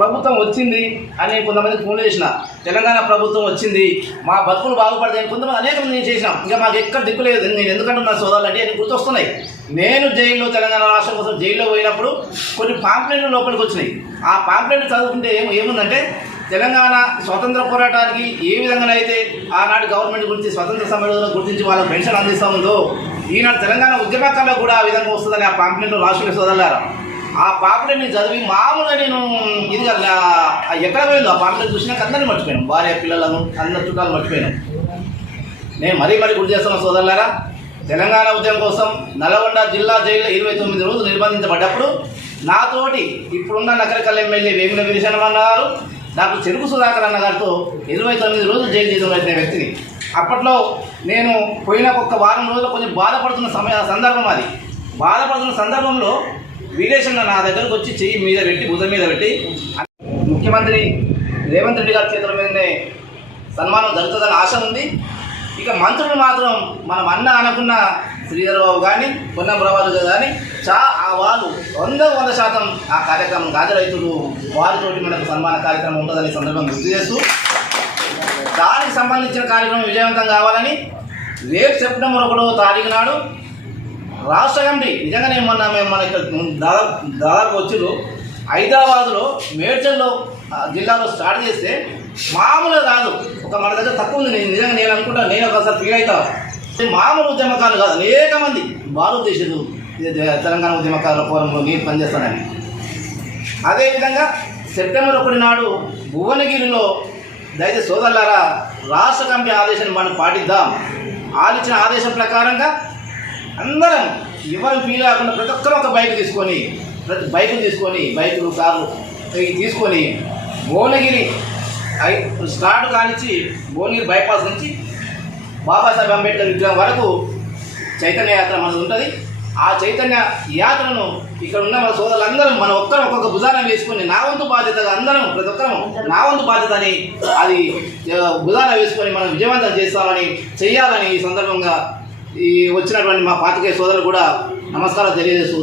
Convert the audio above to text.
ప్రభుత్వం వచ్చింది అని కొంతమందికి ఫోన్ చేసిన, తెలంగాణ ప్రభుత్వం వచ్చింది మా బతుకులు బాగుపడతాయని కొంతమంది అనేక మంది నేను చేసినాం. ఇంకా మాకు ఎక్కడ దిక్కు లేదు. నేను ఎందుకంటే నా సోదాలంటే అని గుర్తొస్తున్నాయి. నేను జైల్లో తెలంగాణ రాష్ట్రం కోసం జైల్లో పోయినప్పుడు కొన్ని పాంప్లెట్లు లోపలికి వచ్చినాయి. ఆ పాంప్లెట్లు చదువుకుంటే ఏముందంటే తెలంగాణ స్వతంత్ర పోరాటానికి ఏ విధంగానైతే ఆనాటి గవర్నమెంట్ గురించి స్వతంత్ర సమయంలో గుర్తించి వాళ్ళకి పెన్షన్ అందిస్తూ ఉందో ఈనాడు తెలంగాణ ఉద్యమకాల్లో కూడా ఆ విధంగా వస్తుందని ఆ పాంప్లెట్లు రాష్ట్ర సోదరులారా. ఆ పాంప్లెట్ని చదివి మామూలుగా నేను ఇది ఎక్కడ పోయిందో ఆ పాంప్లెట్ చూసినాక అందరినీ మర్చిపోయాను. భార్య పిల్లలను అందరి చుట్టాలు మర్చిపోయాను. నేను మరీ గుర్తు చేస్తున్న సోదరులారా, తెలంగాణ ఉద్యమం కోసం నల్గొండ జిల్లా జైల్లో 29 రోజులు నిర్బంధించబడ్డప్పుడు నాతోటి ఇప్పుడున్న నగరకల్ ఎమ్మెల్యే వేముల వీరేశన్న గారు డాక్టర్ చెరుకు సుధాకర్ అన్న గారితో 29 రోజులు జైలు జీవితంలో అయిన వ్యక్తిని. అప్పట్లో నేను పోయిన ఒక వారం రోజులు కొంచెం బాధపడుతున్న సందర్భం అది. బాధపడుతున్న సందర్భంలో వీరేశన్న నా దగ్గరకు వచ్చి చెయ్యి మీద పెట్టి భుజం మీద పెట్టి ముఖ్యమంత్రి రేవంత్ రెడ్డి గారి చేతుల మీదనే సన్మానం జరుగుతుందని ఆశ ఉంది. ఇక మంత్రులు మాత్రం మనం అన్న అనుకున్న శ్రీధర్ బాబు కానీ పొన్నం ప్రభాకర్ కానీ వాళ్ళు 100% ఆ కార్యక్రమం హాజరవుతున్నారు. వారితోటి మనకు సన్మాన కార్యక్రమం ఉంటుందని సందర్భంగా గుర్తు చేస్తూ దానికి సంబంధించిన కార్యక్రమం విజయవంతం కావాలని రేపు సెప్టెంబర్ 1వ తారీఖు నాడు రాష్ట్ర కమిటీ నిజంగానే మన ఇక్కడ దాదాపు వచ్చారు. హైదరాబాద్లో మేడ్చల్లో జిల్లాలో స్టార్ట్ చేస్తే మామూలుగా కాదు, ఒక మన దగ్గర తక్కువ ఉంది. నిజంగా నేను అనుకుంటా, నేను ఒకసారి ఫీల్ అవుతా. మామూలు ఉద్యమకారులు కాదు, అనేక మంది భారతదేశాలు తెలంగాణ ఉద్యమకారుల ఫోరంలో నేను పనిచేస్తానని. అదేవిధంగా సెప్టెంబర్ 1 నాడు భువనగిరిలో దయచేసి సోదరులారా రాష్ట్ర కమిటీ ఆదేశాన్ని మనం పాటిద్దాం. ఆలోచన ఆదేశం ప్రకారంగా అందరం ఎవరు ఫీల్ కాకుండా ప్రతి ఒక్కరు ఒక బైకులు తీసుకొని బైకులు కార్లు తీసుకొని భువనగిరి స్టార్ట్ కానిచ్చి భువనగిరి బైపాస్ నుంచి బాబాసాహెబ్ అంబేద్కర్ విగ్రహం వరకు చైతన్య యాత్ర మనది ఉంటుంది. ఆ చైతన్య యాత్రను ఇక్కడ ఉన్న మన సోదరులందరం మనం ఒక్కొక్క భుజాన వేసుకొని నా వంతు బాధ్యతగా అందరం ప్రతి ఒక్కరం నా వంతు బాధ్యత అని అది భుజాన వేసుకొని మనం విజయవంతం చేస్తామని చెయ్యాలని ఈ సందర్భంగా ఈ వచ్చినటువంటి మా పాత్రికేయ సోదరులు కూడా నమస్కారం తెలియజేస్తూ